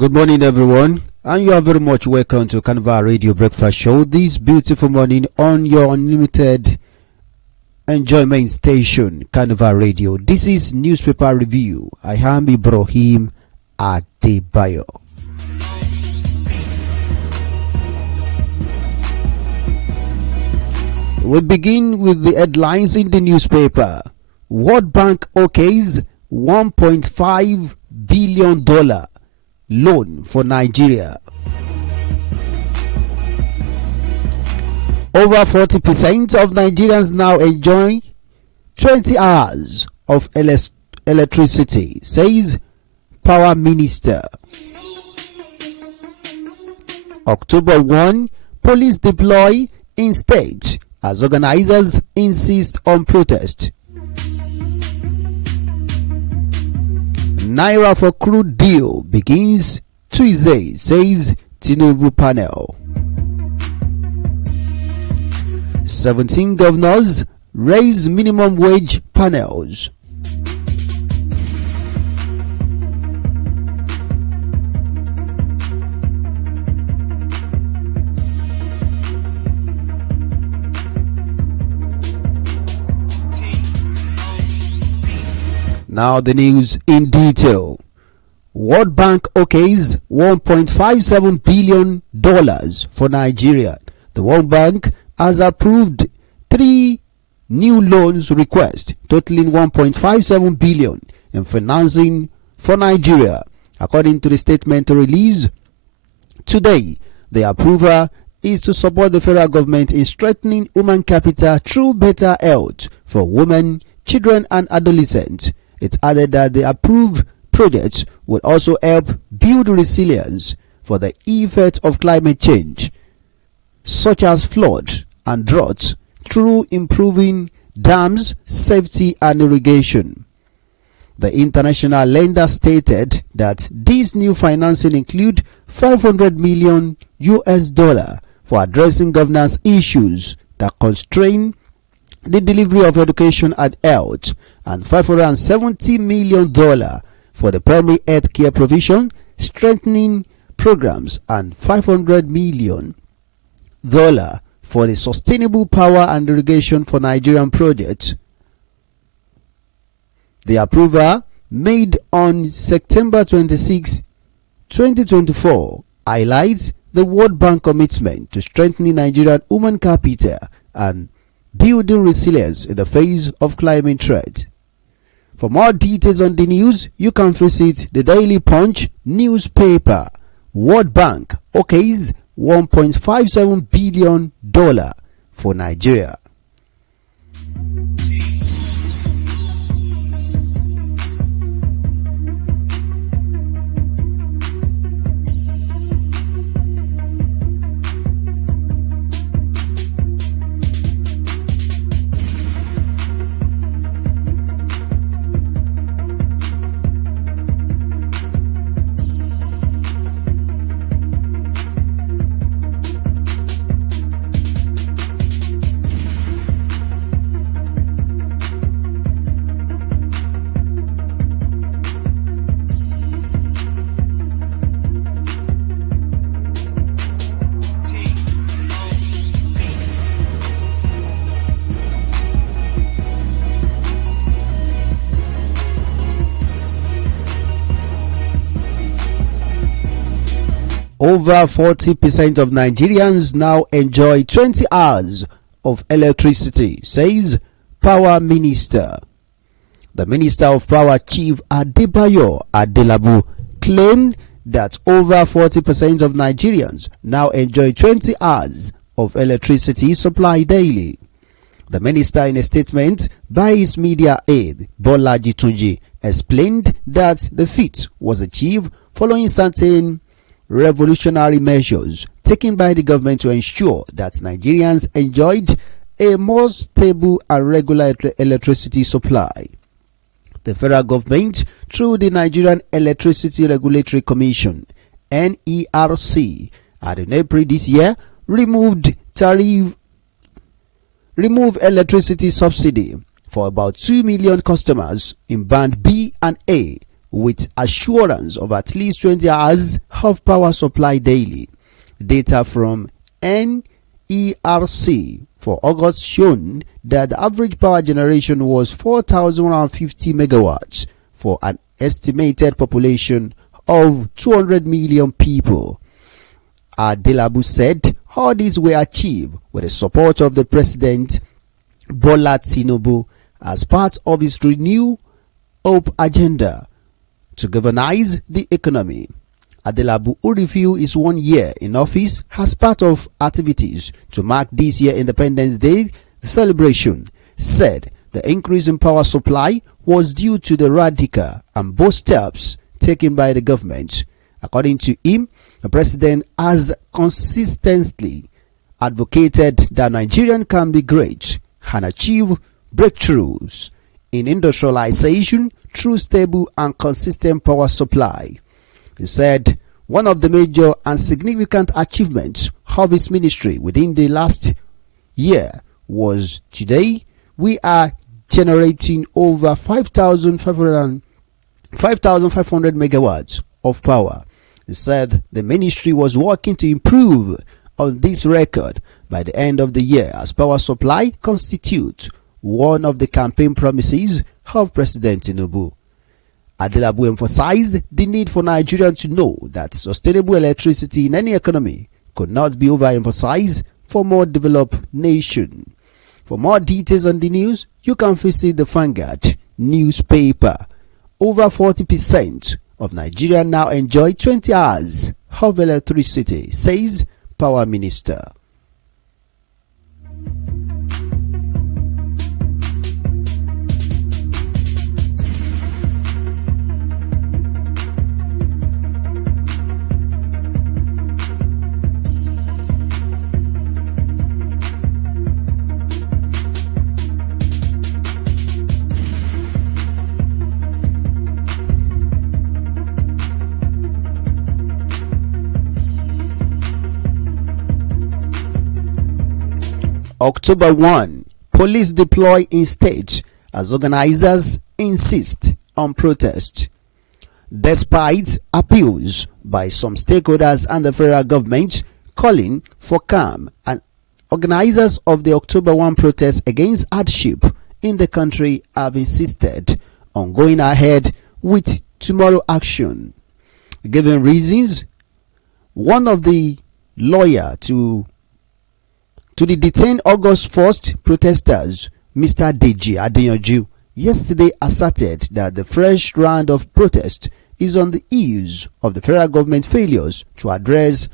Good morning, everyone, and you are very much welcome to Carnival Radio Breakfast Show this beautiful morning on your unlimited enjoyment station, Carnival Radio. This is Newspaper Review. I am Ibrahim Adebayo. We begin with the headlines in the newspaper. World Bank okays $1.5 billion loan for Nigeria. Over 40% of Nigerians now enjoy 20 hours of electricity, says Power Minister. October 1, police deploy in state as organizers insist on protest. Naira for crude deal begins Tuesday, says Tinubu panel. 17 governors raise minimum wage panels. Now the news in detail. World Bank okays $1.57 billion for Nigeria. The World Bank has approved 3 new loans requests totaling $1.57 billion in financing for Nigeria. According to the statement released today, the approval is to support the federal government in strengthening human capital through better health for women, children and adolescents. It added that the approved projects will also help build resilience for the effects of climate change, such as floods and droughts, through improving dams, safety and irrigation. The international lender stated that this new financing include $500 million for addressing governance issues that constrain the delivery of education and health, and $570 million for the primary health care provision, strengthening programs, and $500 million for the sustainable power and irrigation for Nigerian projects. The approval, made on September 26, 2024, highlights the World Bank commitment to strengthening Nigerian human capital and building resilience in the face of climate threat. For more details on the news, you can visit the Daily Punch newspaper. World Bank okays $1.57 billion for Nigeria. Over 40% of Nigerians now enjoy 20 hours of electricity, says Power Minister. The Minister of Power, Chief Adebayo Adelabu, claimed that over 40% of Nigerians now enjoy 20 hours of electricity supply daily. The minister, in a statement by his media aide, Bolaji Tunji, explained that the feat was achieved following certain revolutionary measures taken by the government to ensure that Nigerians enjoyed a more stable and regular electricity supply. The federal government, through the Nigerian Electricity Regulatory Commission (NERC), and in April this year removed electricity subsidy for about 2 million customers in band B and A with assurance of at least 20 hours of power supply daily. Data from NERC for August shown that the average power generation was 4,150 megawatts for an estimated population of 200 million people. Adelabu said all these were achieved with the support of the President Bola Tinubu as part of his Renew Hope agenda to galvanize the economy. Adelabu, who reviewed his 1 year in office as part of activities to mark this year's Independence Day celebration, said the increase in power supply was due to the radical and bold steps taken by the government. According to him, the president has consistently advocated that Nigerians can be great and achieve breakthroughs in industrialization through stable and consistent power supply. He said one of the major and significant achievements of his ministry within the last year was today we are generating over 5,500 megawatts of power. He said the ministry was working to improve on this record by the end of the year as power supply constitutes one of the campaign promises of President Tinubu. Adelabu emphasized the need for Nigerians to know that sustainable electricity in any economy could not be overemphasized for more developed nation. For more details on the news, you can visit the Vanguard newspaper. Over 40% of Nigeria now enjoy 20 hours of electricity, says Power Minister. October 1, police deploy in state as organizers insist on protest. Despite appeals by some stakeholders and the federal government calling for calm, and organizers of the October 1 protest against hardship in the country have insisted on going ahead with tomorrow action. Given reasons, one of the lawyer to the detained August 1st protesters, Mr. Deji Adeyanju, yesterday asserted that the fresh round of protest is on the heels of the federal government failures to address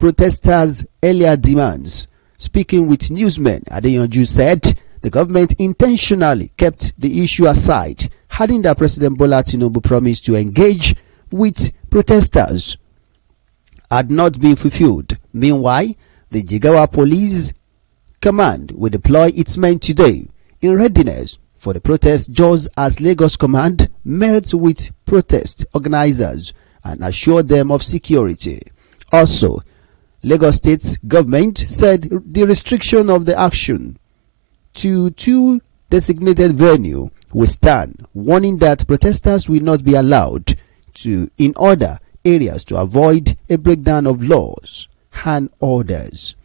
protesters' earlier demands. Speaking with newsmen, Adeyanju said the government intentionally kept the issue aside, adding that President Bola Tinubu promised to engage with protesters had not been fulfilled. Meanwhile, the Jigawa Police Command will deploy its men today in readiness for the protest, just as Lagos Command met with protest organizers and assured them of security. Also, Lagos State government said the restriction of the action to 2 designated venues will stand, warning that protesters will not be allowed to in other areas to avoid a breakdown of laws and orders.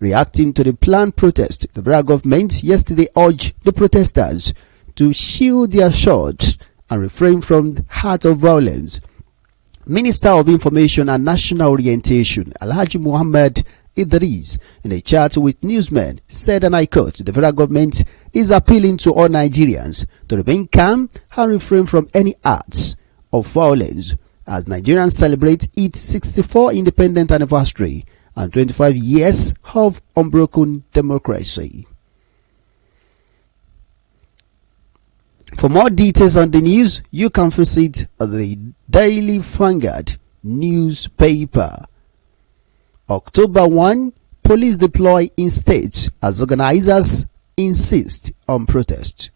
Reacting to the planned protest, the federal government yesterday urged the protesters to shield their swords and refrain from acts of violence. Minister of Information and National Orientation, Alhaji Muhammad Idris, in a chat with newsmen, said, and I quote, the federal government is appealing to all Nigerians to remain calm and refrain from any acts of violence as Nigerians celebrate its 64th independent anniversary and 25 years of unbroken democracy. For more details on the news, you can visit the Daily Vanguard newspaper. October 1, police deploy in states as organizers insist on protest.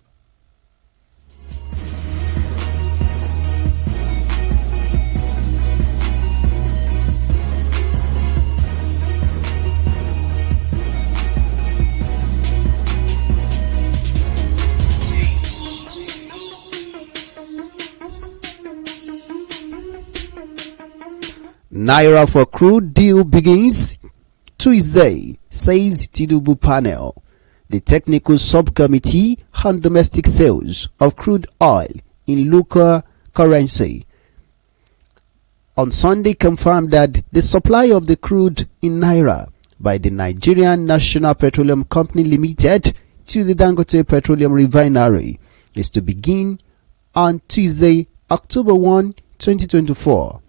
Naira for crude deal begins Tuesday, says Tinubu panel. The technical subcommittee on domestic sales of crude oil in local currency on Sunday confirmed that the supply of the crude in Naira by the Nigerian National Petroleum Company Limited to the Dangote Petroleum Refinery is to begin on Tuesday, October 1, 2024.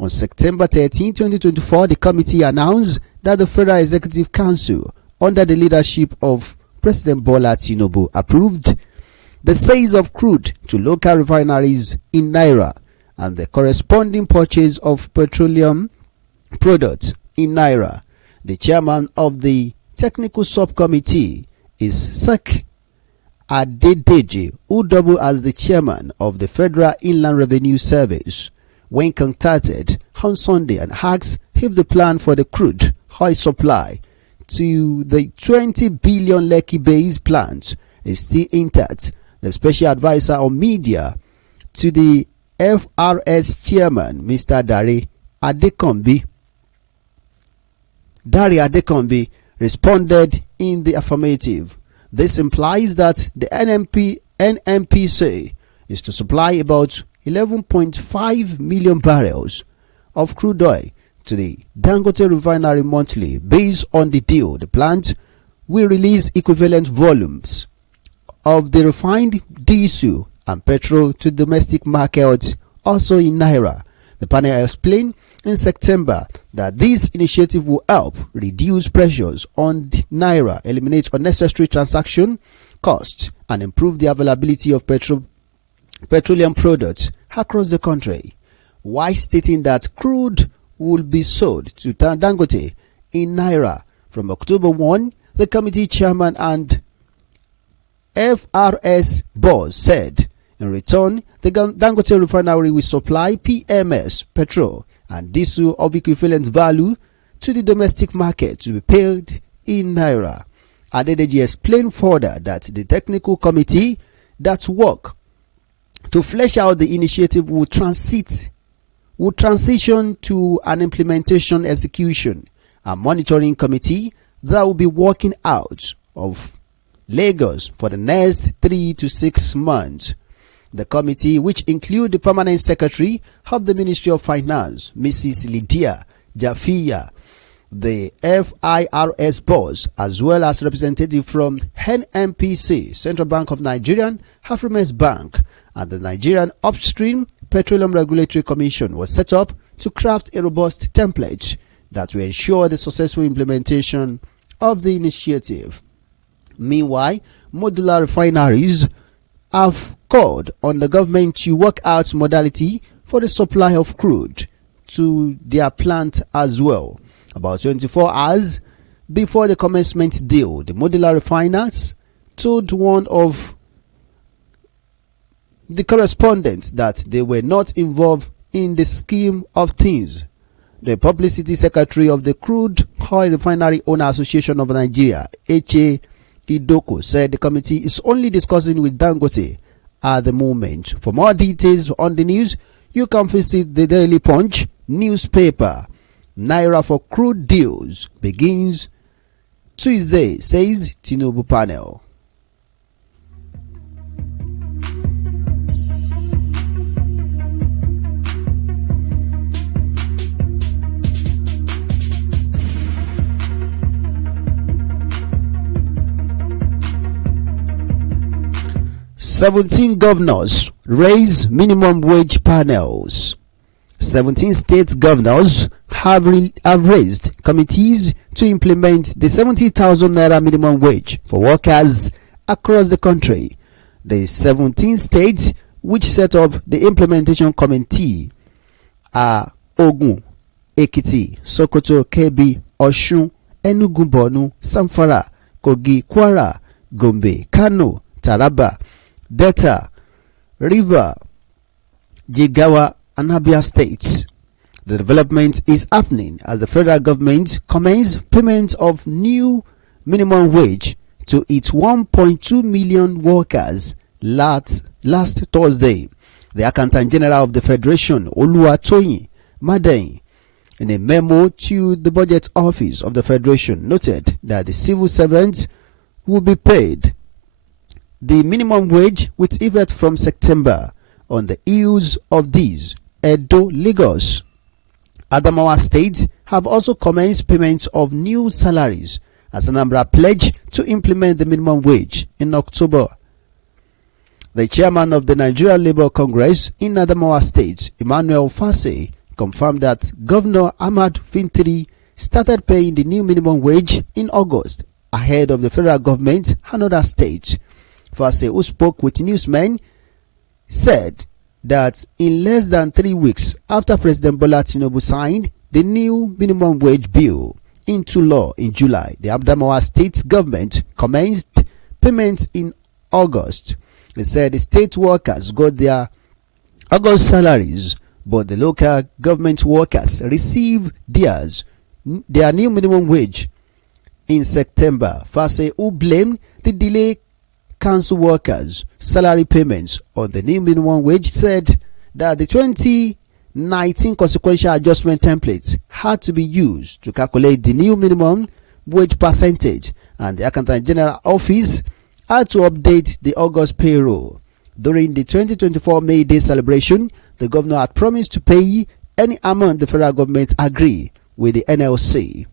On September 13, 2024, the committee announced that the Federal Executive Council, under the leadership of President Bola Tinubu, approved the sales of crude to local refineries in Naira and the corresponding purchase of petroleum products in Naira. The chairman of the technical subcommittee is Sek Adedeji, who doubled as the chairman of the Federal Inland Revenue Service, when contacted on Sunday and asked if the plan for the crude oil supply to the 20 billion Lekki Bay's plant is still intact. The special advisor on media to the FRS chairman, Mr. Dare Adekombi, responded in the affirmative. This implies that the NNPC is to supply about 11.5 million barrels of crude oil to the Dangote refinery monthly. Based on the deal, the plant will release equivalent volumes of the refined diesel and petrol to domestic markets, also in Naira. The panel explained in September that this initiative will help reduce pressures on the Naira, eliminate unnecessary transaction costs, and improve the availability of petroleum products across the country, while stating that crude will be sold to Dangote in Naira from October 1. The committee chairman and FRS boss said in return the Dangote refinery will supply PMS, petrol and diesel of equivalent value to the domestic market to be paid in Naira. Adedeji explained further that the technical committee that work to flesh out the initiative will transition to an implementation, execution and monitoring committee that will be working out of Lagos for the next 3 to 6 months. The committee, which include the permanent secretary of the Ministry of Finance, Mrs. Lydia Jafia, the FIRS boss, as well as representative from NNPC, Central Bank of Nigeria, Afrmex Bank, and the Nigerian Upstream Petroleum Regulatory Commission, was set up to craft a robust template that will ensure the successful implementation of the initiative. Meanwhile, modular refineries have called on the government to work out modality for the supply of crude to their plant as well. About 24 hours before the commencement deal, the modular refiners told one of the correspondents that they were not involved in the scheme of things. The publicity secretary of the Crude Oil Refinery Owner Association of Nigeria, H.A. Idoko, said the committee is only discussing with Dangote at the moment. For more details on the news, you can visit the Daily Punch newspaper. Naira for crude deals begins Tuesday, says Tinubu panel. "17 governors raise minimum wage panels." 17 state governors have raised committees to implement the 70,000 naira minimum wage for workers across the country. The 17 states which set up the implementation committee are Ogun, Ekiti, Sokoto, Kebbi, Osun, Enugu, Borno, Zamfara, Kogi, Kwara, Gombe, Kano, Taraba, Delta, River, Jigawa, and Abia states. The development is happening as the federal government commenced payment of new minimum wage to its 1.2 million workers last Thursday. The Accountant General of the Federation, Oluwatoyin Madein, in a memo to the Budget Office of the Federation, noted that the civil servants will be paid the minimum wage with effect from September. On the heels of these, Edo, Lagos, Adamawa State have also commenced payments of new salaries as Anambra pledge to implement the minimum wage in October. The chairman of the Nigeria Labour Congress in Adamawa State, Emmanuel Fase, confirmed that Governor Ahmad Fintiri started paying the new minimum wage in August ahead of the federal government and other states. Fase, who spoke with newsmen, said that in less than 3 weeks after President Bola Tinubu signed the new minimum wage bill into law in July, the Adamawa State government commenced payments in August. They said the state workers got their August salaries, but the local government workers received their new minimum wage in September. Fase, who blamed the delay council workers' salary payments on the new minimum wage, said that the 2019 consequential adjustment templates had to be used to calculate the new minimum wage percentage, and the Accountant General Office had to update the August payroll. During the 2024 May Day celebration, the governor had promised to pay any amount the federal government agree with the NLC.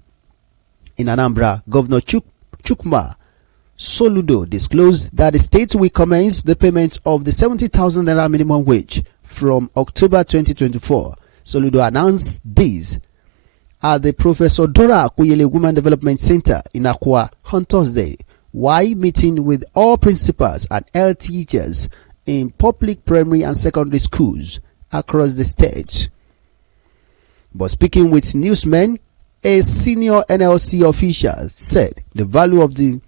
In Anambra, Governor Chukma Soludo disclosed that the state will commence the payment of the 70,000 naira minimum wage from October 2024. Soludo announced this at the Professor Dora Akuyele Women Development Center in Akwa on Thursday, while meeting with all principals and health teachers in public primary and secondary schools across the state. But speaking with newsmen, a senior NLC official said the value of the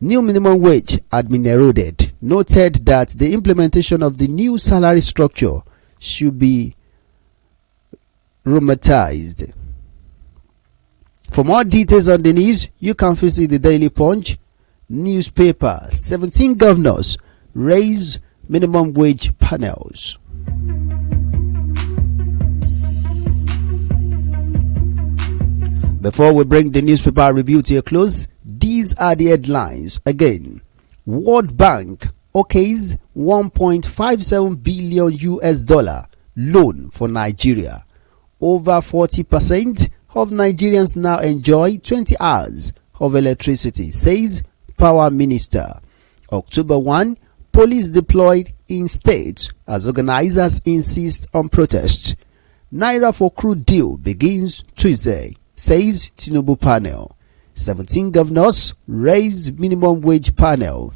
new minimum wage had been eroded, noted that the implementation of the new salary structure should be rheumatized. For more details on the news, you can visit the Daily Punch newspaper. 17 governors raise minimum wage panels. Before we bring the newspaper review to a close, these are the headlines again. World Bank okays 1.57 billion US dollar loan for Nigeria. Over 40% of Nigerians now enjoy 20 hours of electricity, says Power Minister. October 1, police deployed in states as organizers insist on protests. Naira for crude deal begins Tuesday, says Tinubu panel. 17 governors raise minimum wage panel.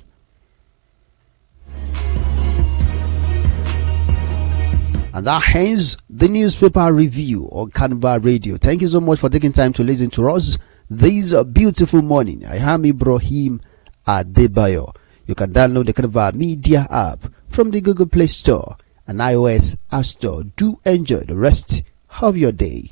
And that ends the newspaper review on Carnival Radio. Thank you so much for taking time to listen to us this beautiful morning. I am Ibrahim Adebayo. You can download the Carnival Media app from the Google Play Store and iOS App Store. Do enjoy the rest of your day.